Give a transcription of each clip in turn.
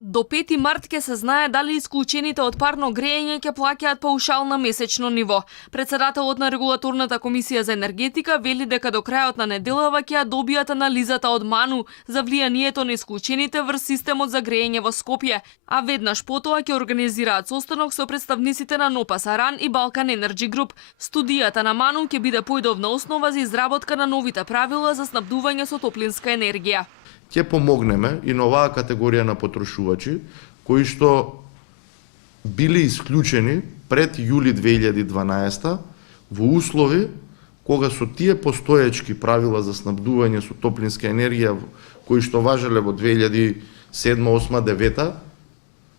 До 5 март ќе се знае дали исклучените од парно грејење ќе плаќаат паушал на месечно ниво. Председателот на регулаторната комисија за енергетика вели дека до крајот на неделава ќе ја добијат анализата од МАНУ за влијанието на исклучените врз системот за грејење во Скопје, а веднаш потоа ќе организираат состанок со представниците на НОПАС Аран и Балкан Енерджи Груп. Студијата на МАНУ ќе биде поидовна основа за изработка на новите правила за снабдување со топлинска енергија. Ќе помогнеме и на оваа категорија на потрошувачи кои што били исклучени пред јули 2012 во услови кога со тие постоечки правила за снабдување со топлинска енергија кои што важеле во 2007, 2008, 2009,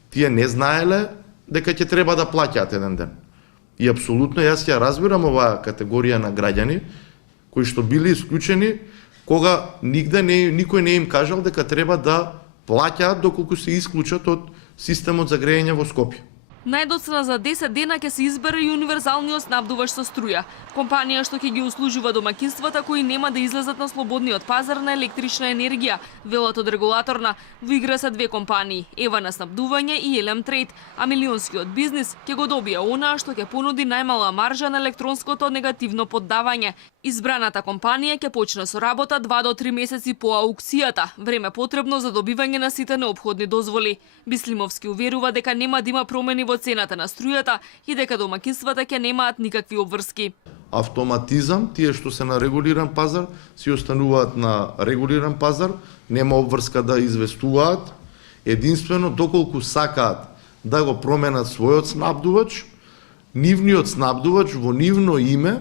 тие не знаеле дека ќе треба да плаќаат еден ден. И апсолутно јас ја разбирам оваа категорија на граѓани кои што били исклучени кога никој не им кажал дека треба да плаќаат доколку се исклучат од системот за грејење во Скопје. Најдоцна за 10 дена ќе се избере и универзалниот снабдуваш со струја, компанија што ќе ги услужува домаќинствата кои нема да излезат на слободниот пазар на електрична енергија. Велат од регулаторна, во игра се две компании, Ева на снабдување и Елем Трейд, а милионскиот бизнис ќе го добие онаа што ќе понуди најмала маржа на електронското негативно поддавање. Избраната компанија ќе почне со работа 2 до 3 месеци по аукцијата, време потребно за добивање на сите неопходни дозволи. Бислимовски уверува дека нема да има промени во цената на струјата и дека домаќинствата ќе немаат никакви обврски. Автоматизам, тие што се на регулиран пазар, си остануваат на регулиран пазар, нема обврска да известуваат, единствено доколку сакаат да го променат својот снабдувач, нивниот снабдувач во нивно име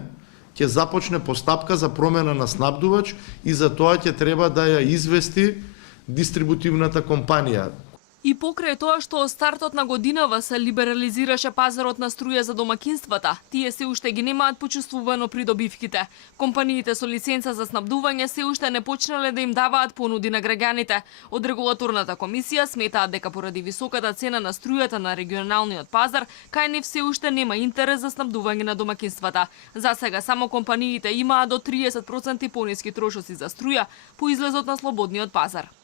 ќе започне постапка за промена на снабдувач и за тоа ќе треба да ја извести дистрибутивната компанија. И покрај тоа што од стартот на годинава се либерализираше пазарот на струја за домаќинствата, тие се уште ги немаат почувствувано придобивките. Компаниите со лиценца за снабдување се уште не почнале да им даваат понуди на граѓаните. Од регулаторната комисија сметаат дека поради високата цена на струјата на регионалниот пазар, кај нив се уште нема интерес за снабдување на домаќинствата. За сега само компаниите имаат до 30% пониски трошоци за струја по излезот на слободниот пазар.